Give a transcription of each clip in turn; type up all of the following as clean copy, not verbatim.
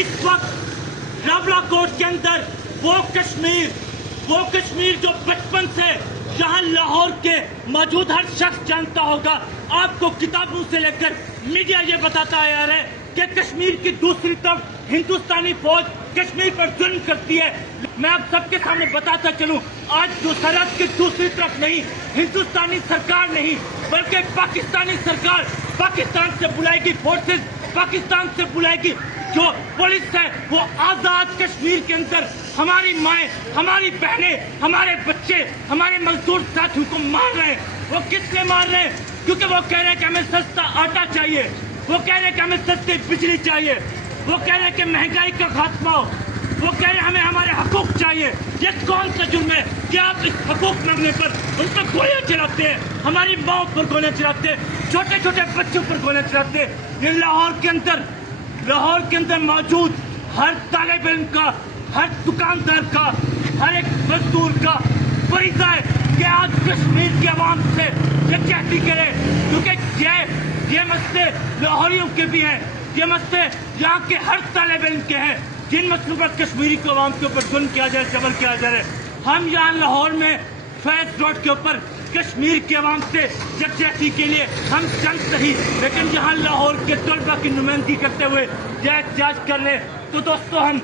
इस वक्त रावला कोट के अंदर वो कश्मीर जो बचपन से जहां लाहौर के मौजूद हर शख्स जानता होगा, आपको किताबों से लेकर मीडिया ये बताता आया है कि कश्मीर की दूसरी तरफ हिंदुस्तानी फौज कश्मीर पर जुल्म करती है। मैं आप सबके सामने बताता चलूं, आज जो सरहद की दूसरी तरफ नहीं हिंदुस्तानी सरकार नहीं बल्कि पाकिस्तानी सरकार पाकिस्तान से बुलाएगी फोर्सेस, पाकिस्तान से बुलाएगी जो पुलिस है, वो आजाद कश्मीर के अंदर हमारी माएँ, हमारी बहनें, हमारे बच्चे, हमारे मजदूर साथियों को मार रहे हैं। वो किस लिए मार रहे हैं? क्योंकि वो कह रहे हैं कि हमें सस्ता आटा चाहिए, वो कह रहे हैं कि हमें सस्ती बिजली चाहिए, वो कह रहे हैं कि महंगाई का खात्मा हो, वो कह रहे हैं हमें हमारे हकूक चाहिए। ये कौन सा जुर्म है कि आप इस हकूक मांगने पर उन पर गोलियां चलाते हैं, हमारी माओ पर गोलियां चलाते हैं, छोटे छोटे बच्चों पर गोलियां चलाते हैं। ये लाहौर के अंदर मौजूद हर तालिब इल्म का, हर दुकानदार का, हर एक मजदूर का फरीज़ा है कि आज कश्मीर की आवाम से ये कहती करे, क्योंकि ये मसले लाहौरियों के भी हैं, ये मसले यहाँ के हर तालिब इल्म के हैं जिन मसलों पर कश्मीरी को आवाम के ऊपर जुल्म किया जाए, जबर किया जा रहा है। हम यहाँ लाहौर में फैज रोड के ऊपर कश्मीर के अवाम से यकजहती के लिए हम चल सही, लेकिन यहाँ लाहौर के तलबा की नुमाइंदगी करते हुए एहतजाज कर रहे। तो दोस्तों, हम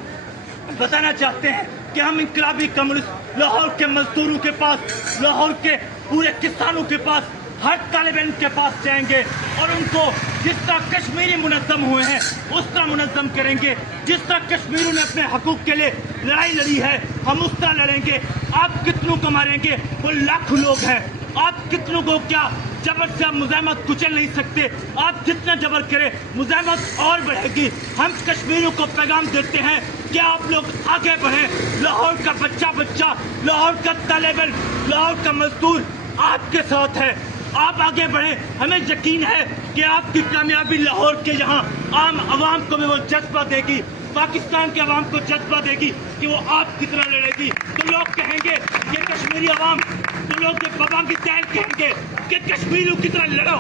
बताना चाहते हैं कि हम इनकलाबी कम्युनिस्ट लाहौर के मजदूरों के पास, लाहौर के पूरे किसानों के पास, हर तालिब इल्म के पास जाएंगे और उनको जिस तरह कश्मीरी मुनज़्ज़म हुए हैं उस तरह मुनज़्ज़म करेंगे। जिस तरह कश्मीरियों ने अपने हकूक़ के लिए लड़ाई लड़ी है, हम उस तरह लड़ेंगे। आप कितनों को मारेंगे? वो लाखों लोग हैं। आप कितनों को क्या जबर से आप मुज़ाहमत कुचल नहीं सकते। आप जितना जबर करें मुज़ाहमत और बढ़ेगी। हम कश्मीरियों को पैगाम देते हैं कि आप लोग आगे बढ़ें। लाहौर का बच्चा, लाहौर का तालिब इल्म, लाहौर का मजदूर आपके साथ है। आप आगे बढ़ें। हमें यकीन है कि आपकी कामयाबी लाहौर के यहाँ आम आवाम को भी वो जज्बा देगी, पाकिस्तान के अवाम को जज्बा देगी कि वो आपकी तरह लड़ेगी। तो लोग कहेंगे कि कश्मीरी अवाम, तो लोग बाबा की तैल कहेंगे कि कश्मीरियों की तरह लड़ो।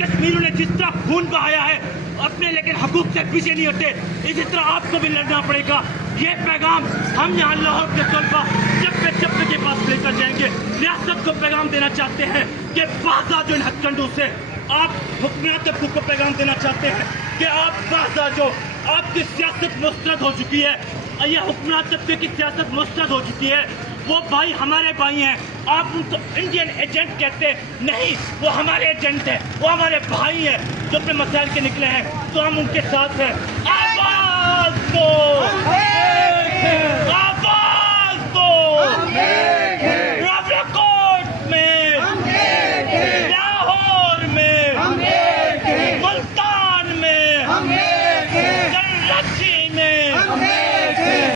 कश्मीरियों ने जिस तरह खून बहाया है अपने, लेकिन हकूक से पीछे नहीं हटे, इसी तरह आपको भी लड़ना पड़ेगा। ये पैगाम हम यहाँ लाहौर के तलबा चप्पे के पास लेकर जाएंगे। रियासत को पैगाम देना चाहते हैं कि बाज़ा जो इन हथकंडों से आप हुक्मरान को पैगाम देना चाहते हैं कि आप बाज़ा जो आपकी सियासत मुस्तरद हो चुकी है, ये हुक्मरान तबके की सियासत मुस्तरद हो चुकी है। वो भाई हमारे भाई हैं, आप उनको इंडियन एजेंट कहते नहीं, वो हमारे एजेंट हैं, वो हमारे भाई हैं जो अपने मसाइल के निकले हैं, तो हम उनके साथ हैं। आवाज़ दो।